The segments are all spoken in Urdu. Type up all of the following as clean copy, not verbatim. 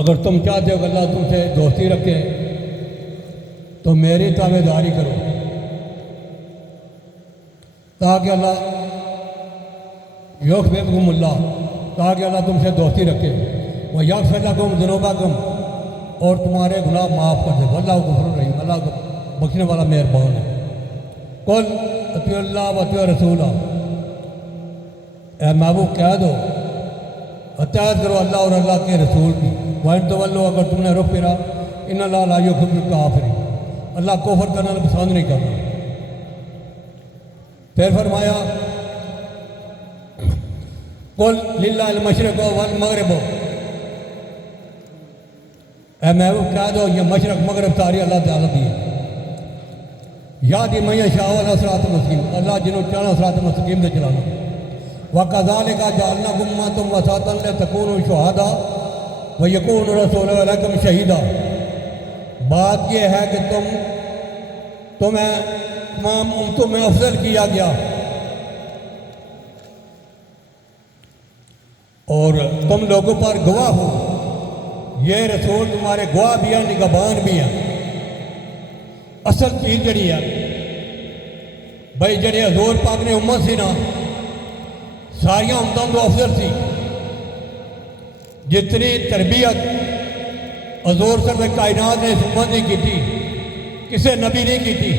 اگر تم چاہتے ہو کہ اللہ تم سے دوستی رکھے تو میری تابع داری کرو تاکہ اللہ یغفرکم اللہ، تاکہ اللہ تم سے دوستی رکھے، ویغفر لکم ذنوبکم، اور تمہارے گناہ معاف کر دے۔ اللہ غفور الرحیم، اللہ بخشنے والا مہربان ہے۔ قل اطیعوا اللہ و اطیعوا الرسول، اے محبوب کہہ دو اطاعت کرو اللہ اور اللہ کے رسول کی۔ وَإِن تَوَلَّوْا، اگر تم نے رخ پھیرا، ان اللہ لا يحب الکافرین، اللہ کفر کرنا پسند نہیں کرتا۔ پھر فرمایا قل للہ المشرق والمغرب، اے محبوب کہہ دو یہ مشرق مغرب ساری اللہ تعالیٰ دی ہے۔ یہدی من یشاء الی صراط مستقیم، اللہ جنہوں چاہنا صراط مستقیم سے چلانا۔ وَكَذَلِكَ جَعَلْنَاكُمْ أُمَّةً وَسَطًا لِتَكُونُوا شُهَدَاءَ وَيَكُونَ الرَّسُولُ عَلَيْكُمْ شَهِيدًا، بات یہ ہے کہ تمہیں تمام امتوں میں افضل کیا گیا اور تم لوگوں پر گواہ ہو، یہ رسول تمہارے گواہ بھی ہیں، نگہبان بھی ہیں۔ اصل چیز جڑی ہے بھائی، جڑے حضور پاک نے امت سی نا، ساریاں امتوں تو افضل سی۔ جتنی تربیت حضور سرور کائنات نے اس امت نے کی تھی، کسے نبی نہیں کی تھی۔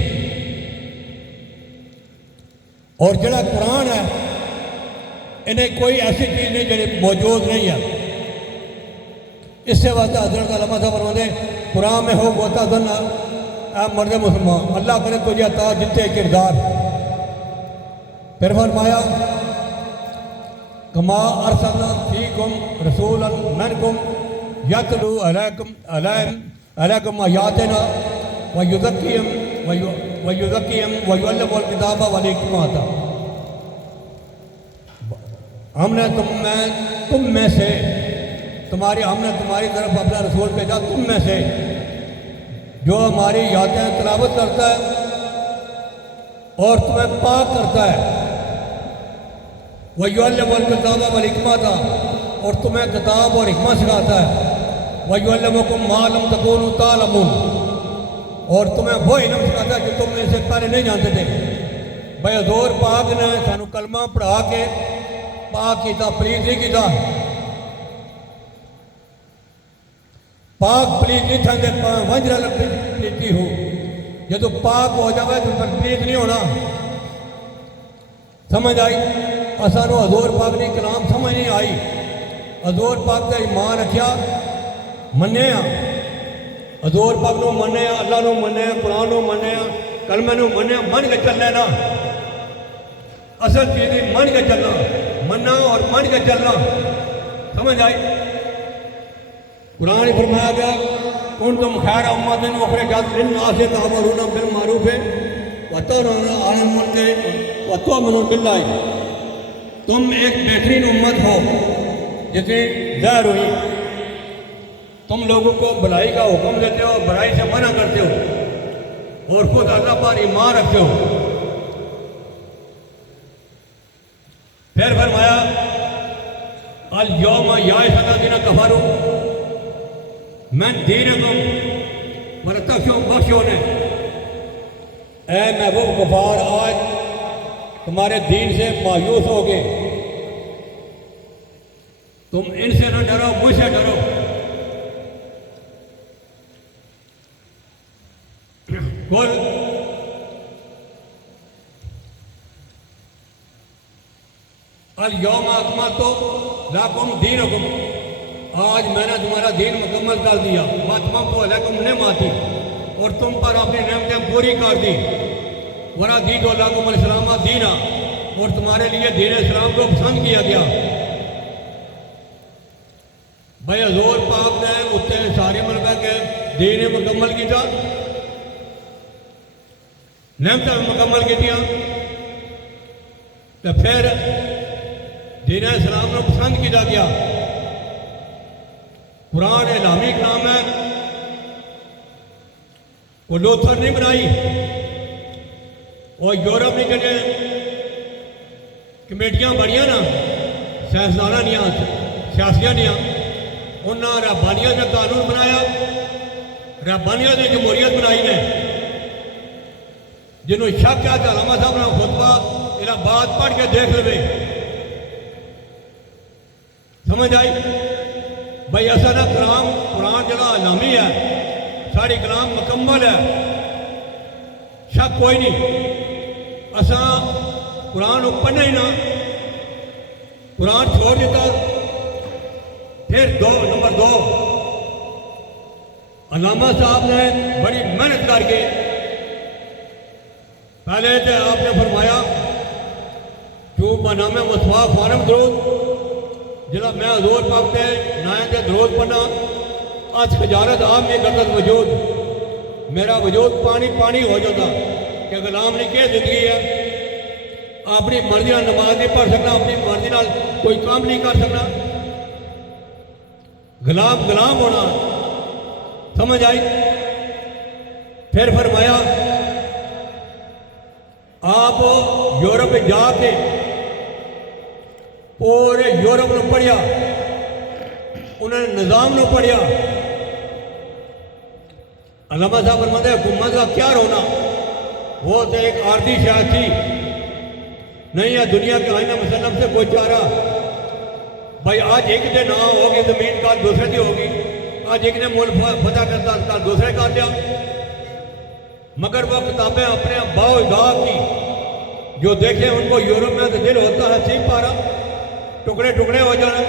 اور جڑا قرآن ہے انہیں کوئی ایسی چیز نہیں جڑی موجود نہیں ہے۔ اس سے واسطہ حضرت علامہ صاحب فرماتے ہیں قرآن میں ہو ہوتا دن اے مرد مسلمان، اللہ کرے تجھے عطا جتنے کردار۔ پھر فرمایا کما ارسلنا فیکم رسولا منکم یتلو علیکم آیاتنا ویزکیہم ویعلمہم الکتاب والحکمۃ، ہم نے تم میں سے ہم نے تمہاری طرف اپنا رسول بھیجا تم میں سے جو ہماری یادیں تلاوت کرتا ہے اور تمہیں پاک کرتا ہے، وَيُعَلِّمُ الْكِتَابَ وَالْحِكْمَةَ، اور تمہیں کتاب اور حکمت سکھاتا ہے، وَيُعَلِّمُكُم مَّا لَمْ تَكُونُوا تَعْلَمُونَ، اور تمہیں وہ علم سکھاتا ہے جو تم اس سے پہلے نہیں جانتے تھے۔ بھائی حضور پاک نے سانو کلمہ پڑھا کے پاک کیتا، پلیز نہیں کیتا۔ پاک پلیز نہیں تھے ونجرا پلیتی ہو، جدو پاک ہو جائے تو پر پلیز نہیں ہونا۔ سمجھ آئی؟ سانو حضور پاک نے کلام سمجھ نہیں آئی، حضور پاک کا ایمان رکھیا، مننے حضور پاک نو مننے، اللہ نو مننے، قرآن نو مننے، کلمہ نو مننے، من کے چلنے نا۔ اصل چیز ہی من کے چلنا، مننا اور من کے چلنا۔ سمجھ آئی؟ قرآن فرمایا گیا کنتم خیر امۃ اخرجت للناس تأمرون بالمعروف وتنہون عن المنکر وتؤمنون باللہ، تم ایک بہترین امت ہو جس میں ظاہر ہوئی، تم لوگوں کو بھلائی کا حکم دیتے ہو، برائی سے منع کرتے ہو، اور خود اللہ پر ایمان رکھتے ہو۔ پھر فرمایا الیوم یئس الذین کفروا من دینکم ورتخشوا بخشونے، اے محبوب کفار آج تمہارے دین سے مایوس ہو گئے، تم ان سے نہ ڈرو، مجھ سے ڈرو۔ قل الیوم اکملت لکم دینکم، آج میں نے تمہارا دین مکمل کر دیا، واتممت علیکم نعمتی، اور تم پر اپنی نعمتیں پوری کر دی، ورضیت لکم الاسلام دینا، اور تمہارے لیے دین اسلام کو پسند کیا گیا۔ بھائی حضور پاک نے اتنے سارے ملکہ کے دین مکمل کیا، نعمتیں مکمل کیا، تو پھر دین اسلام کو پسند کیا گیا۔ قرآن الہامی کلام ہے، وہ لوتھر نہیں بنائی، وہ یورپ میں جڑے کمیٹیاں بڑیاں نا سیاستداناں دیاں، سیاسیاں دیاں، انہاں ربانیت نے قانون بنایا، ربانیت نے جمہوریت بنائی نے، جنہوں شک ہے کہ علامہ صاحب نے خطبہ الہ بات پڑھ کے دیکھ لے، سمجھ آئی؟ بھائی ایسا نہ قرآن جگہ علامی ہے، ساری کلام مکمل ہے، شک کوئی نہیں، ایسا قرآن پڑھنا ہی نہ، قرآن چھوڑ دیتا۔ پھر نمبر 2، علامہ صاحب نے بڑی محنت کر کے پہلے تو آپ نے فرمایا جو بنام مصطفیٰ فارم درود جناب میں حضور پاک تے نائن دے درود پڑھنا آج خجارت آپ میں گردت وجود میرا وجود پانی پانی ہو جاتا کہ غلام نے کیا زندگی ہے، اپنی مرضی نال نماز نہیں پڑھ سکنا، اپنی مرضی نال کوئی کام نہیں کر سکنا، غلام ہونا، سمجھ آئی؟ پھر فرمایا آپ یورپ جا کے پورے یورپ نے پڑھیا، انہوں نے نظام نے پڑھیا۔ علامہ صاحب فرماتے ہیں حکومت کا کیا رونا، وہ تو ایک عارضی شاید تھی، نہیں ہے دنیا کے آئینہ مسلم سے کوئی چارہ۔ بھائی آج ایک دن نہ ہوگی زمین کال دوسرے دی ہوگی، آج ایک نے ملک فتح کرتا کال دوسرے کر دیا، مگر وہ کتابیں اپنے باؤ ادا کی جو دیکھیں ان کو یورپ میں تو دل ہوتا ہے سیکھ پا رہا، ٹکڑے ٹکڑے ہو جانا۔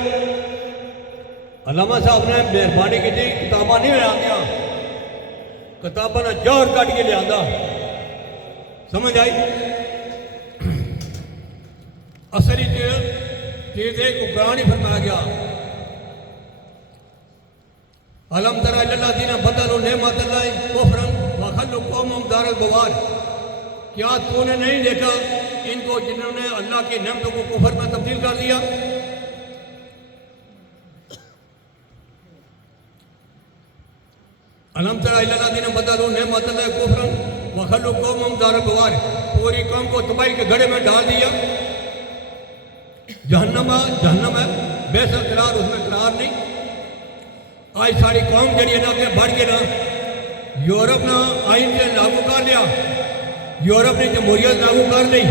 علامہ صاحب نے مہربانی کی تھی کتاباں نہیں لیا دیا، کتاباں نے جوہر کٹ کے لیا، سمجھ آئی؟ اصلی چیز ایک قرآن ہی فرمایا گیا، علم تری الی الذین بدلوا نعمت اللہ کفرا وخلوا قومهم دار البوار، کیا تو نے نہیں دیکھا ان کو جنہوں نے اللہ کی نعمتوں کو کفر میں تبدیل کر دیا؟ علم تری الی الذین بدلوا نعمت اللہ کفرا وخلوا قومهم دار البوار، پوری قوم کو تباہی کے گڑھے میں ڈال دیا، جہنم ہے بے سر قرار، اس میں قرار نہیں۔ آج ساری قوم جڑی ہے نا کہ بڑھ کے نا یورپ نے آئین سے لاگو کر لیا، یورپ نے جمہوریت لاگو کر لی،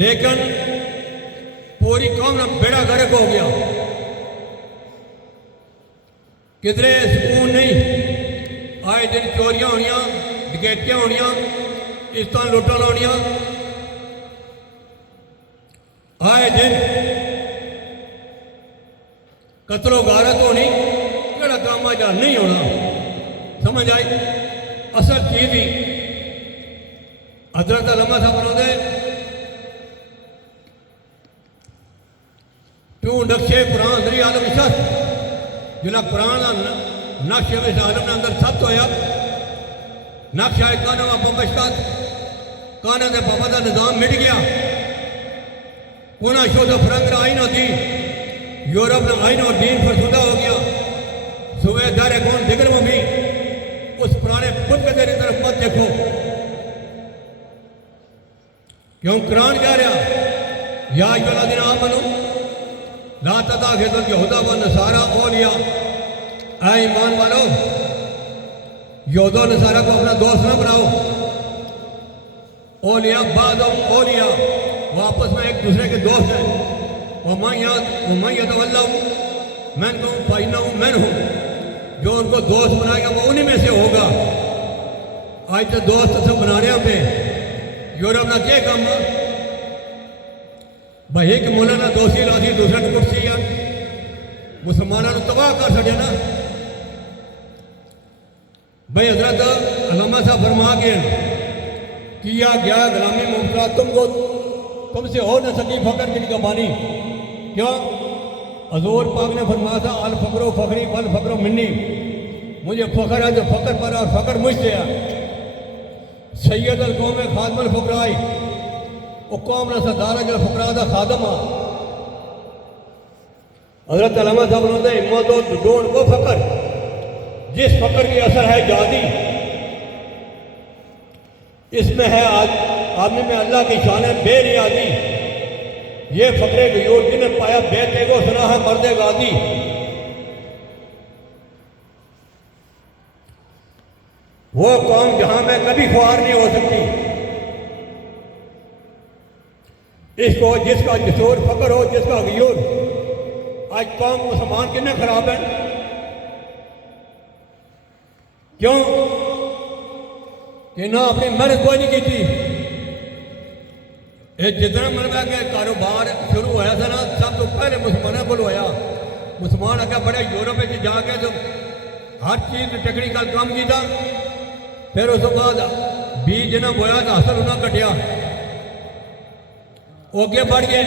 لیکن پوری قوم نے بیڑا غرق ہو گیا، کدھرے سکون نہیں، آئے دن چوریاں ہونیاں، ڈکیتیاں ہونیاں، عزتاں لوٹاں لونیاں، آئے دن قتل و غارت ہونی، کیڑا کام آج نہیں ہونا، سمجھ آئی؟ اصل چیز ہی حضرت علامہ صاحب فرماتے ہیں تو نقشے قرآن ذری عالم شخص جنا قرآن نقشے میں عالم نے اندر سب تو ہے نقشہ کانا کا بمبشتات کانا دے بابا دا نظام مٹ گیا، کونا شو دا فرنگ را آئین و دین، یورپ نے آئین اور دین فرسودہ ہو گیا، صوبے دار کون دگر میں بھی اس پرانے خود کے تیری طرف مت دیکھو، کیوں قرآن کہہ رہا یا ایھا الذین آمنوا لا تتخذوا اليہود والنصارى اولیاء، اے ایمان والو یہود و نصارہ کو اپنا دوست نہ بناؤ، اولیاء بعضهم اولیاء، وہ آپس میں ایک دوسرے کے دوست ہیں، وَمَنْ يَتَوَلَّهُمْ مِنْكُمْ فَإِنَّهُ مِنْهُمْ، جو ان کو دوست بنائے گا وہ انہی میں سے ہوگا۔ آج تو دوست سب بنانے پہ یورپ نہ کیا کام ہے، بھائی ایک مولانا دوستی لاسی دوسرے کی کرسی ہے، مسلمانوں نے تباہ کر سکے نا۔ بھائی حضرت علامہ صاحب فرما کے کیا گیا غلامی ممکن تم سے ہو نہ سکی فقر کی نگہبانی، کیوں؟ حضور پاک نے فرمایا تھا الفقر و فقری والفقر منی، مجھے فخر ہے جو فقر پر اور فقر مجھ سے ہے۔ سید القوم خادم الفقرائی، وہ قوم نہ سردار ہے جو فقراء دا خادم ہے۔ حضرت علامہ صاحب نے ہمت و ڈھونڈ وہ فقر جس فقر کی اثر ہے جادی، اس میں ہے آدمی میں اللہ کی شان ہے بے نیازی، یہ فقر غیور جنہیں پایا بے تیگو سنا ہے مرد غازی، وہ قوم جہاں میں کبھی خوار نہیں ہو سکتی، اس کو جس کا جسور فقر ہو، جس کا غیور۔ آج قوم مسلمان کتنے خراب ہیں، کیوں کہ نہ اپنی محنت کوئی نہیں کی تھی۔ جتنا مربع کہ کاروبار شروع ہوا تھا نا، سب تو پہلے مسلمانوں کو ہوا۔ مسلمان اگر بڑے یورپ میں جا کے تو ہر چیز ٹیکنیکل کام کیا، پھر اس بعد بیج جنہیں بویا تو حاصل انہیں کٹیا، وہ اگے بڑھ گئے،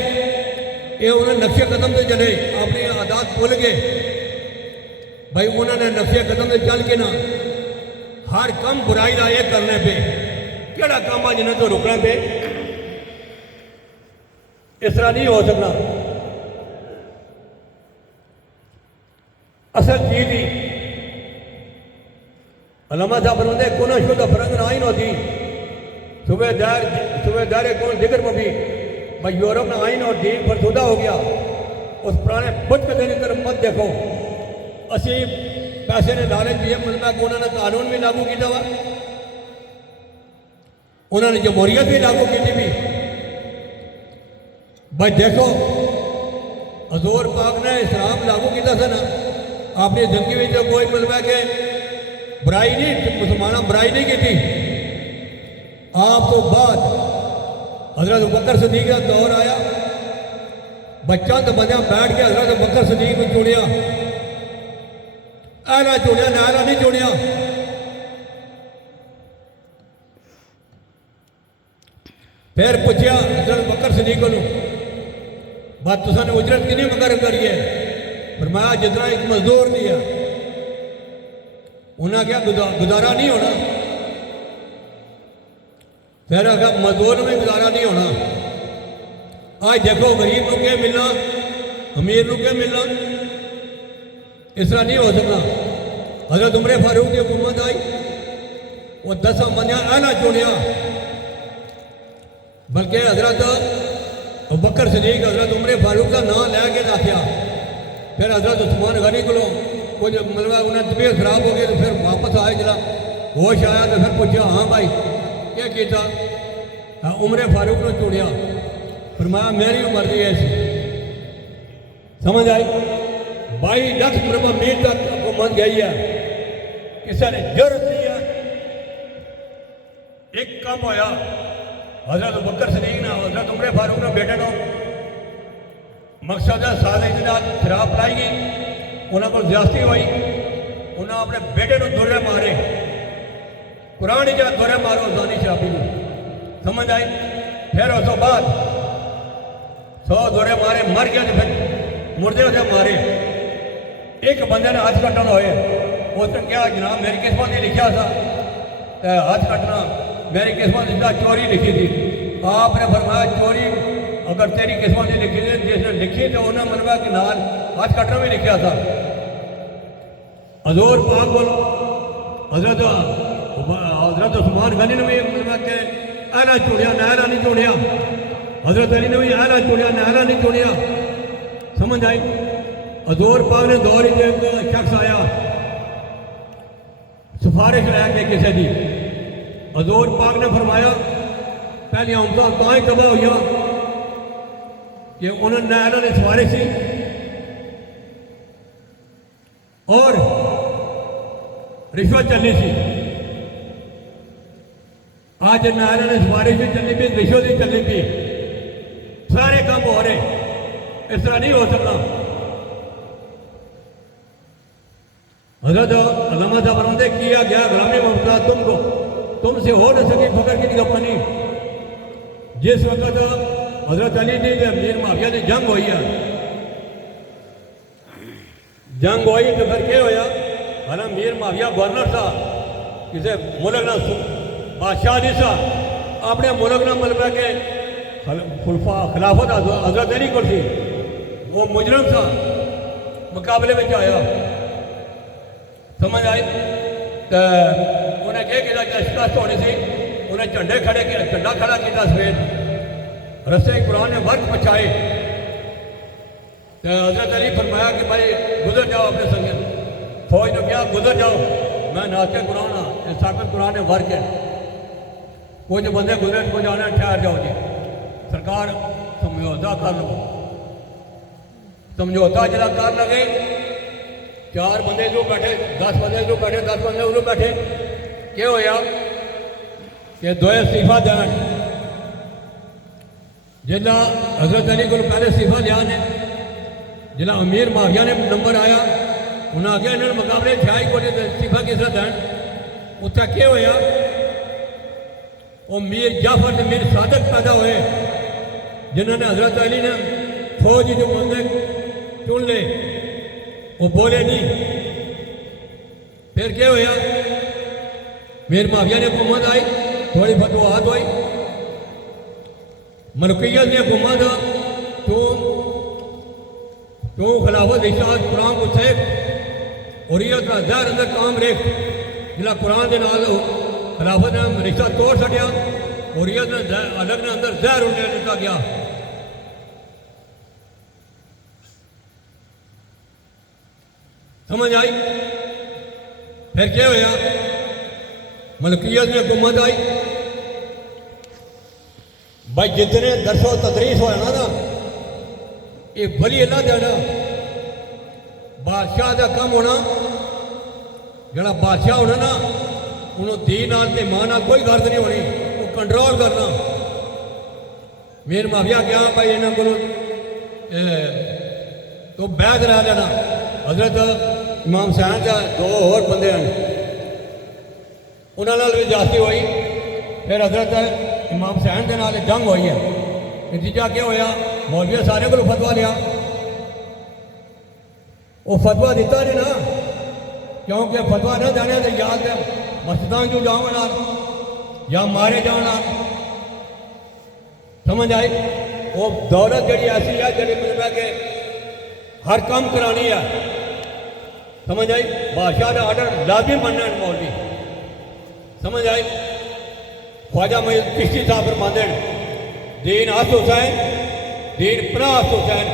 یہ انہیں نقشے قدم سے چلے، اپنی عادات بھول گئے۔ بھائی انہوں نے نقشے قدم سے چل کے نا ہر کم برائی لائے کرنے پہ، کیڑا کام ہے جنہیں تو رکنے پہ، اس طرح نہیں ہو سکنا۔ اصل چیز ہی علامہ صاحب فرماتے ہیں کون شد فرنگ آئین ہوتی صبح دار کون ذکر میں بھی بھائی یورپ میں آئین اور دین فرسودہ ہو گیا۔ اس پرانے بت کے دین طرف مت دیکھو، اسی پیسے نے لالچ دیے، مطلب کہ انہوں نے قانون بھی لاگو کیا ہوا، انہوں نے جمہوریت بھی لاگو کی تھی بھی۔ بھائی دیکھو حضور پاک نے اسلام لاگو کیا تھا نا، اپنی زندگی میں جو کوئی مطلب ہے کہ برائی نہیں، مسلمانوں برائی نہیں کی تھی۔ آپ تو بعد حضرت بکر صدیق کا دور آیا، بچہ تو بندہ بیٹھ کے حضرت بکر صدیق کو چوڑیا، ایلا چوڑیا نہ نہیں چوڑیا۔ پھر پوچھا حضرت بکر صدیق کو بات تسا نے اجرت کی نہیں مقرر کریے، فرمایا جتنا ایک مزدور دیا، انہیں کیا گزارا نہیں ہونا، پھر اگر مزدور میں گزارا نہیں ہونا۔ آج دیکھو غریب کو کیا ملنا، امیر کو کیا ملنا، اس طرح نہیں ہو سکتا۔ حضرت عمر فاروق کی حکومت آئی، وہ 10 بندیاں اعلیٰ چنیا، بلکہ حضرت بکر صدیق حضرت عمر فاروق کا نام لے کے رکھا۔ پھر حضرت عثمان غنی کو کچھ مطلب انہیں طبیعت خراب ہو گئی تو پھر واپس آئے، جلا ہوش آیا تو پھر پوچھا ہاں بھائی کیا کیتا؟ عمر فاروق نے چوڑیا، فرمایا میری عمر دی ایسی، سمجھ آئی؟ 22 لاکھ مربع میل تک حکومت گئی ہے، کسی نے جرت نہیں ہے۔ ایک کام ہویا، حضرت بکر صدیق نے حضرت عمر فاروق نے بیٹے کو مقصد ہے سارے جنات شراب پلائی گئی، انہوں کو زیادتی ہوئی، انہوں اپنے بیٹے کو دورے مارے، قرآن جا دورے مارو زانی شرابی کو، سمجھ آئی؟ پھر اس کے بعد 100 دورے مارے، مر گیا تو پھر مردے سے مارے۔ ایک بندے نے ہاتھ کٹنا ہوئے، اس نے کیا جناب میری قسمت نے لکھا تھا ہاتھ کٹنا، میری قسمت نے چوری لکھی تھی۔ آپ نے فرمایا چوری اگر تیری قسمت نے لکھی تھی، جس نے لکھی تو انہیں منوا کے نال ہاتھ کٹنا بھی لکھا تھا۔ حضور پاک بولو حضرت عثمان غنی نے بھی منوا کے اعلیٰ چوڑیا نہرا نہیں چوڑیا، حضرت علی نے بھی اعلیٰ چوڑیا نہرا نہیں چوڑیا، سمجھ آئی؟ حضور پاک نے دور ہی ایک شخص آیا سفارش لے کے کسی دی، حضور پاک نے فرمایا پہلی امتوں ہی تباہ ہوئی کہ انہوں نے نہرا نے سفارش سی اور رشوت چلنی سی۔ آج نہرا نے سفارش بھی چلنی پی، رشوت بھی چلنی پی، سارے کام ہو رہے، اس طرح نہیں ہو سکتا۔ حضرت علامہ صاحب فرماتے کیا گیا غلامی ممتاز تم کو، تم سے ہو نہ سکی فخر کی گپانی۔ جس وقت حضرت علی نے امیر معاویہ نے جنگ ہوئی ہے، جنگ ہوئی تو پھر کیا ہویا؟ حالانکہ امیر معاویہ گورنر تھا، کسی ملک نہ بادشاہ نہیں تھا، اپنے ملک نہ ملبہ کے خلافت حضرت علی کو تھی، وہ مجرم تھا، مقابلے میں آیا، سمجھ آئی؟ تو انہیں کیا شکست ہونی سی، انہیں جھنڈے کھڑے کیا، جھنڈا کھڑا کیا سفید، رسے قرآن نے ورق بچائے، تو حضرت علی فرمایا کہ بھائی گزر جاؤ اپنے سنگ، فوج نے کیا گزر جاؤ، میں ناطق قرآن ہاں، یہ ساکت قرآن ورک ہے. کچھ بندے گزرے کچھ آنے ٹھہر جاؤ جی سرکار سمجھوتا کر لو. سمجھوتا جڑا کر لگے 4 بندے جو بیٹھے 10 بندے جو بیٹھے 10 بندے ادھر بیٹھے کیا ہویا کہ 2 استعفیٰ دین. جلا حضرت علی کو پہلے استعفیٰ دیا نے جلا امیر معاویہ نے نمبر آیا انہیں آگے انہوں نے مقابلے چھائی کو استعفیٰ کس طرح دین. اتنا کیا ہویا وہ میر جعفر نے میر صادق پیدا ہوئے جنہوں نے حضرت علی نے فوج جو بندے چن لے وہ بولے نہیں. پھر کیا ہویا میر معاویہ نے حکومت آئی تھوڑی فتوحات ہوئی ملکیت نے حکومت تو خلافت اشاعت قرآن کو سیکھ اور یہ زہر اندر کام ریکھ جلا قرآن کے نال خلافت نے رشتہ توڑ سکیا اور یہ الگ نے اندر زہر ہونے دیتا گیا. سمجھ آئی. پھر کیا ہویا ملکیت نے حکومت آئی. بھائی جتنے درس و تدریس ہوئے نا یہ ولی اللہ دینا بادشاہ کا کم ہونا جڑا بادشاہ ہونا نا انہوں دین نال تے ماں نال کوئی غرض نہیں ہونی وہ کنٹرول کرنا. میر معاویہ گیا بھائی یہاں کو تو بیعت لے لینا. حضرت امام حسین کا 2 اور بندے ہیں انہوں نے بھی جاتی ہوئی. پھر حضرت امام حسین کے نال جنگ ہوئی ہے. نتیجہ کیا ہویا مولوی سارے کو فتوا لیا وہ فتوا دیتا نہیں نا کیونکہ فتوا نہ دینے سے یاد ہے مسجدان جو جاؤں نال یا مارے جانا. سمجھ آئی. وہ دولت جڑی ایسی ہے جڑی مطلب کہ ہر کام کرانی ہے. سمجھ آئی. بادشاہ کا آرڈر لازمی بننا ہے مولوی. سمجھ آئی. خواجہ معین چشتی صاحب فرماندے ہیں دین اس حسین دین پناہ اس حسین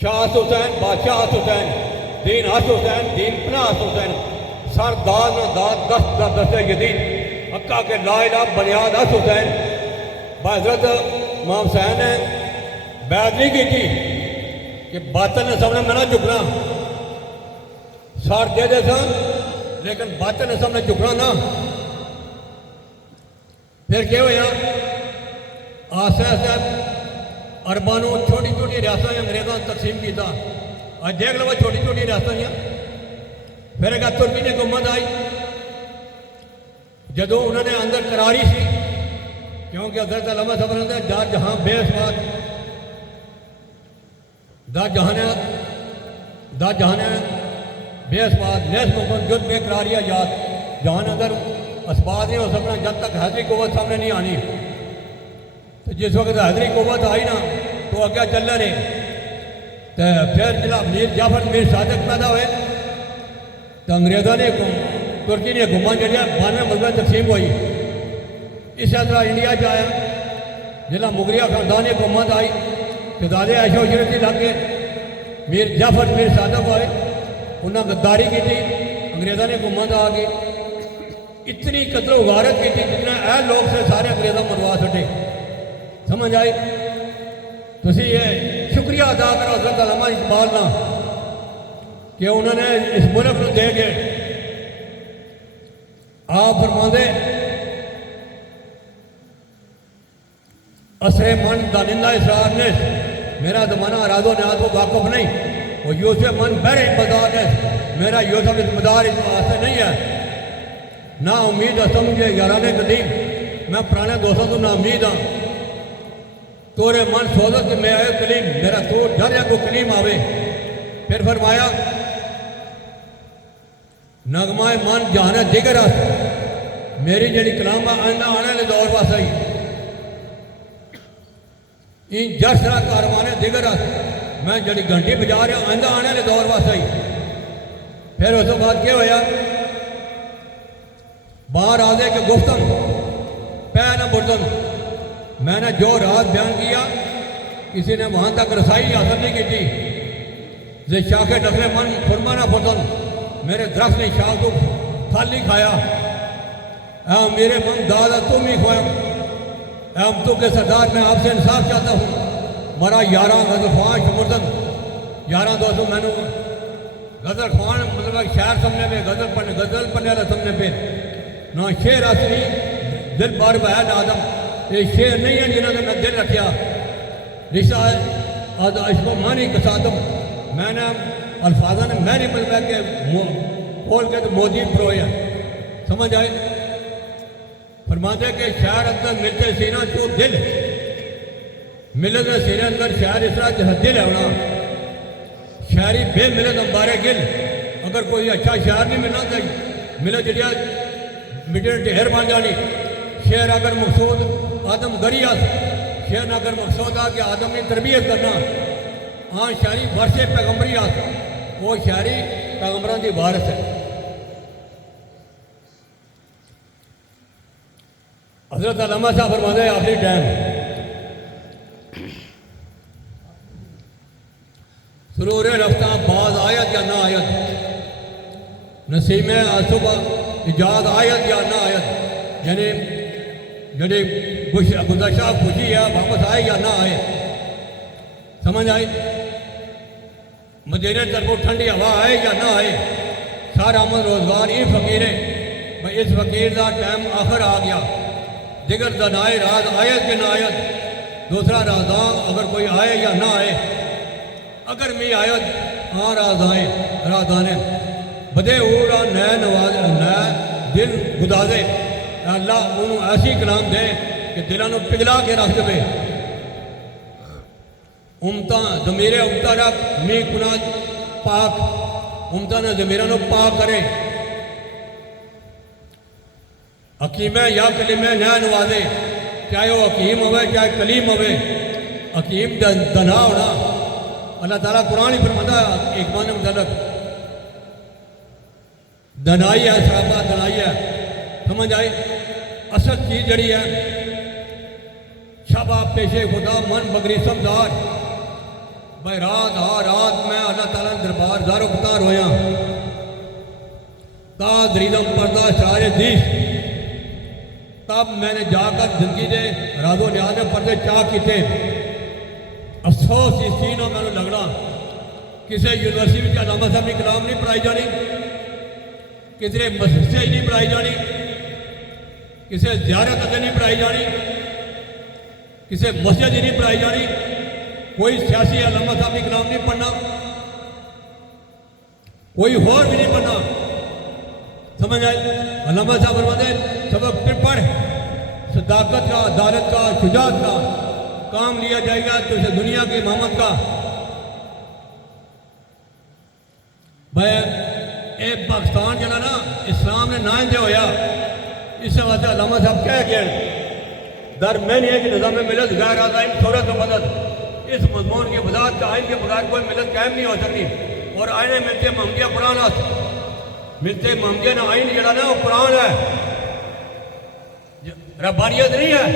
شاہ اس حسین بادشاہ اس حسین دین اس حسین دین پناہ اس حسین سر داد نہ داد دست دا دست یدید حقہ کے لا الہ بنیاد اس حسین. حضرت امام حسین نے بیعت نہیں کی تھی کہ باطل نے سامنے میں نہ جھکنا سار دے سا لیکن باطل نے سامنے جھکنا نہ. پھر کیا ہویا آسے آسے عربانوں چھوٹی چھوٹی ریاستیں انگریزوں نے تقسیم کیتا. آج دیکھ لو چھوٹی چھوٹی ریاستیں. پھر ایک ترکی نے حکومت آئی جدو انہوں نے اندر قراری سی کیونکہ حضرت علامہ صاحب نے دا جہاں بے اسواد دا جہاں بے اسواد نیس مکن جد بے قراریہ یاد جہاں اندر اسباد نہیں ہو سکنا جب تک حیدری قوت سامنے نہیں آنی. تو جس وقت حیدری قوت آئی نا تو اگیا چل رہے تو پھر جلا میر جعفر میر صادق پیدا ہوئے تو انگریزوں نے ترکی نے حکومت جڑی 92 ملکوں تقسیم ہوئی. اسی طرح انڈیا آیا جلا مغلیہ خاندان حکومت آئی شہزادے عیش و عشرت لگ گئے میر جعفر میر صادق ہوئے انہوں نے غداری کی تھی انگریزوں نے حکومت آ گئی. اتنی قتل و غارت کی تھی جتنا اہل لوگ سے سارے انگریزوں مروا سٹے. سمجھ آئی. تسی یہ شکریہ ادا کرو حضرت علامہ اقبال نہ کہ انہوں نے اس ملک کو دے کے آپ فرماندے اسرے من دانندہ اسرار نے میرا زمانہ اراد و نیاز کو واقف نہیں وہ یوسف من بہر اقتدار نے میرا یوسف اقتدار اس واسطے نہیں ہے. نا امید اسم مجھے یاران قدیم میں پرانے دوستوں تو نا امید ہاں. تورے من سوزت کہ میں آئے کلیم میرا تو ڈر یا کو کلیم آوے. پھر فرمایا نغمہ من جہانے دیگر ہے میری جڑی کلام آئندہ آنے لے دور پاس آئی ان جسرا کاروانے دیگر ہے میں جڑی گھنٹی بجا رہا آئندہ آنے لے دور پاس آئی. پھر اس بعد کیا ہویا باہر آدھے کہ گفتم پہ نہ بردن میں نے جو رات بیان کیا کسی نے وہاں تک رسائی حاصل نہیں کی تھی. شاخ ڈسلے من فرما نہ بردن میرے درخت نے شاخ کو پھل نہیں کھایا، اے میرے من دادا تم ہی کھوئے، اے تو کے سردار میں آپ سے انصاف چاہتا ہوں، مرا یاراں غزل خوان شمردن یاراں دوستوں میں نے غزل خوان مطلب شعر سمجھنے پہ غزل پڑھنے والا سمجھنے پہ نہ شعر اصلی دل بار بہن آدم، یہ شعر نہیں ہے جنہوں نے میں دل رکھیا رشتہ عشق و مانی کسادم، میں نے الفاظہ نے میں نہیں مطلب کہ کھول کے تو مودی پرویا سمجھ آئے، فرماتے کہ شعر اندر ملتے سینہ تو دل ملت سینے اندر شعر اس طرح جہاں دل ہے ہونا شاعری بے ملت امبارے گل، اگر کوئی اچھا شعر نہیں ملنا تو ملت جڑیا مٹے ڈھیر بن جانی، شعر اگر مقصود آدم گری آس شعر اگر مقصود آ کہ آدم کی تربیت کرنا آن شاعری ورثے پیغمبری آس وہ شاعری پیغمبران دی وارث ہے۔ حضرت علامہ صاحب فرماتے ہیں آخری ٹائم سرور رفتہ باز آیت یا نہ آیت، نسیم آصب ایجاد آیت یا نہ آیت، یعنی جڑی گزشتہ خوشی ہے واپس آئے یا نہ آئے، سمجھ آئی، مدینہ طرف ٹھنڈی ہوا آئے یا نہ آئے، سارا عمل روزگار یہ فقیر ہے بھائی اس فقیر کا ٹائم آخر آ گیا، دیگر دنائے راز آیت کہ نہ آیت، دوسرا رازاں اگر کوئی آئے یا نہ آئے، اگر میں آیت ہاں راز آئے رازانے بدے اورا نئے نواز نئے دل گدا دے اللہ انہوں ایسی کلام دے کہ دلانوں پگلا کے رکھ دے امتاں ضمیر امتاں رکھ میں کنات پاک امتاں نے ضمیرانوں پاک کرے حکیم یا کلیم نئے نوازے چاہے وہ حکیم ہوئے چاہے کلیم ہوئے، حکیم دنا ہونا اللہ تعالیٰ قرآن ہی فرماتا ہے ایک معنی مطلق دنائی ہے، صحابہ دنائی ہے، سمجھ آئی، اصل چیز جڑی ہے شبہ پیشے خدا من بگری سمدار بھائی رات رات میں اللہ تعالیٰ دربار دارو کتار ہویا تا دریدم پردہ شعر دیش، تب میں نے جا کر زندگی دے راز و نیاز میں پردے چاہ کیتے، افسوس اس چیزوں میں لگنا کسی یونیورسٹی میں علامہ صاحب کی کلام نہیں پڑھائی جانی، کسی مسجد سے نہیں پڑھائی جانی، کسی زیارت سے نہیں پڑھائی جانی، کسی مسجد ہی نہیں پڑھائی جانی، کوئی سیاسی علامہ صاحب کی کلام نہیں پڑھنا، کوئی اور بھی نہیں پڑھنا، سمجھ آئے، علامہ صاحب فرماتے ہیں سبق پھر پڑھ، صداقت کا عدالت کا شجاعت کا کام لیا جائے گا تو اسے دنیا کی امامت کا بھائی اے پاکستان جنا نا اسلام نے نائندے ہویا اس سے واسطے علامہ صاحب کہہ گئے در میں نہیں ہے کہ نظام ملت غیر آزائم صورت و مدد اس مضمون کی وضاحت کا آئین کے بغیر کوئی ملت قائم نہیں ہو سکتی، اور آئین ملتے محمدیہ قرآن ملتے محمدیہ نا آئین جڑا نا وہ قرآن ہے، ربانیت نہیں ہے،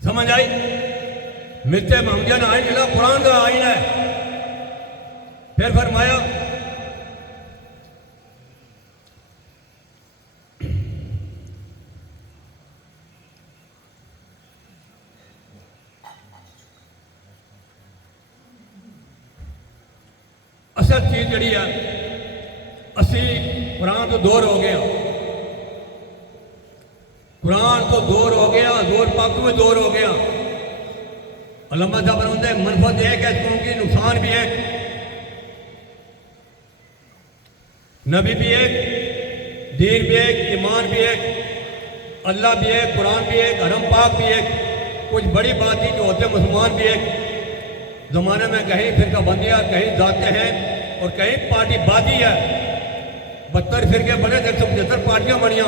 سمجھ آئی، ملتے محمدیہ نا آئین جڑا قرآن کا آئین ہے، پھر فرمایا اصل چیز جڑی ہے اسی قرآن تو دور ہو گیا، قرآن تو دور ہو گیا، دور پاک میں دور ہو گیا، علامہ صاحب فرماتے ہیں منفعت ایک ہے اس قوم کی، نقصان بھی ایک، نبی بھی ایک، دین بھی ایک، ایمان بھی ایک، اللہ بھی ایک، قرآن بھی ایک، حرم پاک بھی ایک، کچھ بڑی بات ہی جو ہوتے مسلمان بھی ایک، زمانے میں کہیں فرقہ بندیاں کہیں ذاتیں ہیں اور کہیں پارٹی بازی ہے، 72 فرقے بنے 175 پارٹیاں بنیاں،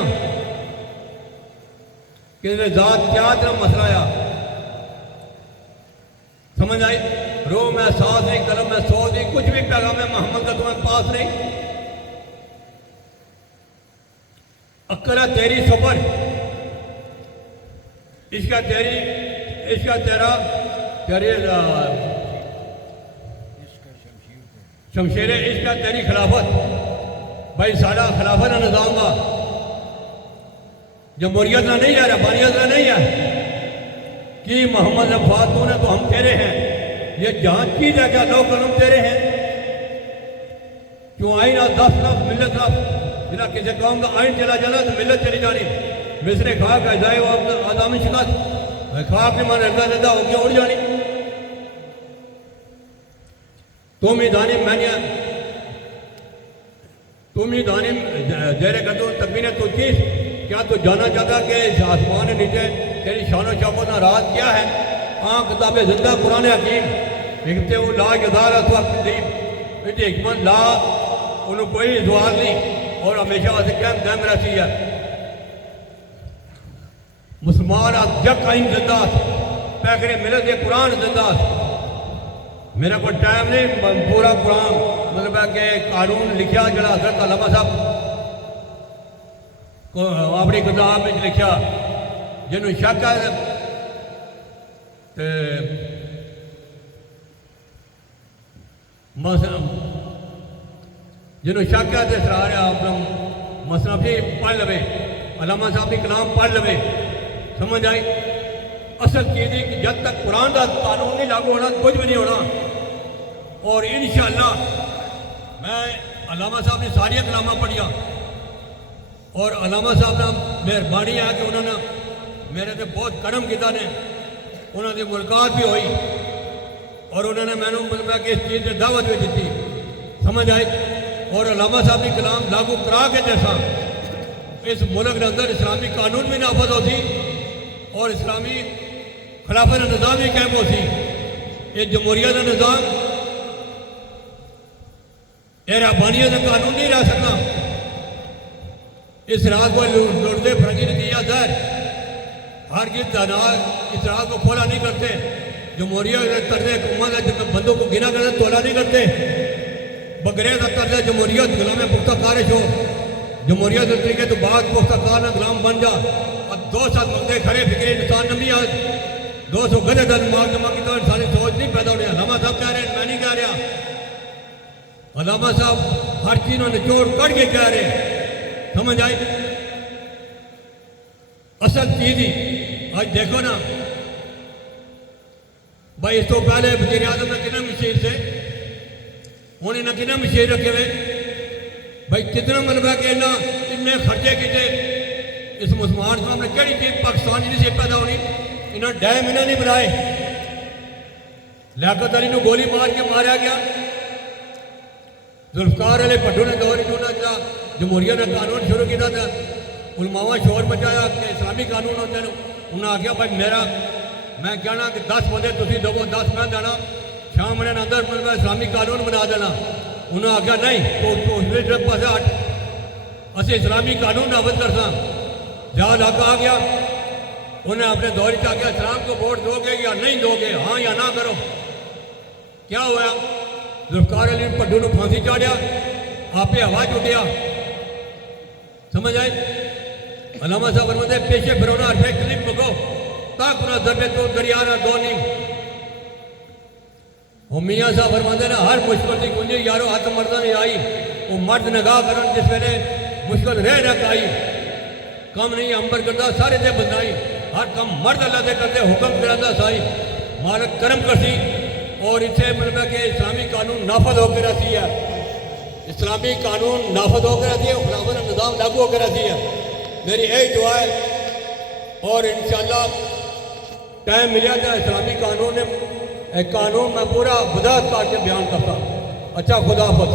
کسی نے ذات کیا طرح مسئلہ آیا، سمجھ آئی، روح میں سانس نہیں، قلم میں سوز نہیں، کچھ بھی پیغام محمد کا تمہیں پاس نہیں، عقل ہے تیری صبر، عشق ہے تیری، عشق ہے تیرا تیری شمشیر عشق تیری خلافت بھائی ساڑا خلافت کا نظام کا جمہوریت نہ نہیں ہے، ربانیت نہ نہیں ہے کہ محمد عباس تو نے تو ہم تیرے ہیں، یہ جہاں چیز ہے کیا لو قلم تیرے ہیں؟ کیوں آئین 10 لفظ ملت لفظ جنہاں کسی قوم کا آئین چلا جانا تو ملت چلی جانی، مصر خاک اجزائے و آدام شکست خاک نے من رضا رضا ہو کے اڑ جانی، تم ہی دانی تم ہی دانی زیر قدر تکوین تو چیز کیا تو جانا چاہتا کہ اس آسمان نیچے تیری شان و شوکت کا راز کیا ہے؟ کتاب زندہ قرآن حکیم حکمت وہ لا گزار اسوا قدیم اس حکمت لا انہوں کوئی زوال نہیں اور ہمیشہ اسے قائم دائم رہتی ہے۔ مسلمان جگ قائم زندہ پیکرے ملت یہ قرآن زندہ میرا کوئی ٹائم نہیں پورا قرآن مطلب ہے کہ قانون لکھا جڑا حضرت علامہ صاحب کو اپنی کتاب میں لکھا جنہوں شک ہے جنہوں شک ہے تو اسرار اپنا مصنفی پڑھ لوے علامہ صاحب کی کلام پڑھ لوے سمجھ آئی۔ اصل چیز ہے کہ جب تک قرآن کا قانون نہیں لاگو ہونا کچھ بھی نہیں ہونا، اور انشاءاللہ میں علامہ صاحب نے ساری کلامہ پڑھیا اور علامہ صاحب نے مہربانی ہے کہ انہوں نے میرے سے بہت کرم کیا نے، انہوں نے ملاقات بھی ہوئی اور انہوں نے میں نے مطلب ہے کہ اس چیز سے دعوت بھی دیتی سمجھ آئی، اور علامہ صاحب کی کلام لاگو کرا کے جیسا اس ملک کے اندر اسلامی قانون بھی نافذ ہوتی اور اسلامی خلافت نظام بھی قائم ہوتی، یہ جمہوریت کا نظام یہ ربانیت کا قانون نہیں رہ سکتا، اس رات کو لڑتے فرنگی نے دیا زہر ہر کی تعداد اس رات کو کھولا نہیں کرتے، جمہوریت طرز حکومت ہے جب بندوں کو گنا کرتے تولا نہیں کرتے، بغیر طرز جمہوریت غلام پختہ کارش ہو، جمہوریت طریقے تو بعد پختہ کار نہ غلام بن جا، اور 2 سال مقدے کھڑے فکر انسان نمی آج 200 گدے دن مار جمع کی تو انسانی سوچ نہیں پیدا ہو رہی۔ علامہ صاحب کہہ رہے ہیں میں نہیں کہہ رہا، علامہ صاحب ہر چیز نے نچوڑ کر کے کہہ رہے ہیں سمجھ آئی۔ اصل چیز ہی آج دیکھو نا بھائی، اس تو پہلے وزیر اعظم نے کتنا مشیر سے انہیں نہ کتنا مشیر رکھے ہوئے بھائی، کتنا مطلب ہے کہ اتنے خرچے کیتے اس مسلمان کو نے کہڑی چیز پاکستان نہیں سے پیدا ہونی، انہوں نے ڈیم انہیں نہیں بنائے، لیاقت علی نے گولی مار کے مارا گیا، ذوالفقار علی بھٹو نے دور چلا جمہوریت نے قانون شروع کیا تھا، علماء شور مچایا کہ اسلامی قانون ہوتے ہیں، انہوں نے آخیا بھائی میرا میں کہنا کہ 10 بندے تھی دو 10 میں دینا شام نے اندر مطلب اسلامی قانون بنا دینا، انہوں نے آخیا نہیں تو پاس ہٹ اسی اسلامی قانون نافذ کرتا، جہاز آ گیا انہیں اپنے دور چاہ کے اسلام کو ووٹ دو گے یا نہیں دو گے، ہاں یا نہ کرو، کیا ہوا ذوالفقار علی بھٹو نے پھانسی چاڑیا، آپ پہ ہوا چٹیا سمجھ آئے۔ علامہ صاحب فرماتے ہیں پیشے پھرونا عرفے کلپ مگو تاک انہا ذرے تو دریا نہ دو نیم، وہ میاں صاحب فرماتے ہیں ہر مشکل تھی کنجی یارو ہاتھ مردہ نہیں آئی، وہ مرد نگاہ کرن جس ویلے مشکل رہ نہ کائی، کم نہیں امبر کرتا سارے دے بندائی، ہر کم مرد اللہ دے کرتے حکم کراتا سائی، مالک کرم کرتی اور اسے مطلب کہ اسلامی قانون نافذ ہو کے رہتی ہے، اسلامی قانون نافذ ہو کے رہتی ہے، خلافت نظام لاگو ہو کے رہتی ہے۔ میری یہی دعا ہے اور انشاءاللہ ٹائم ملیا تھا اسلامی قانون میں پورا وضاحت کر کے بیان کرتا۔ اچھا خدا حافظ۔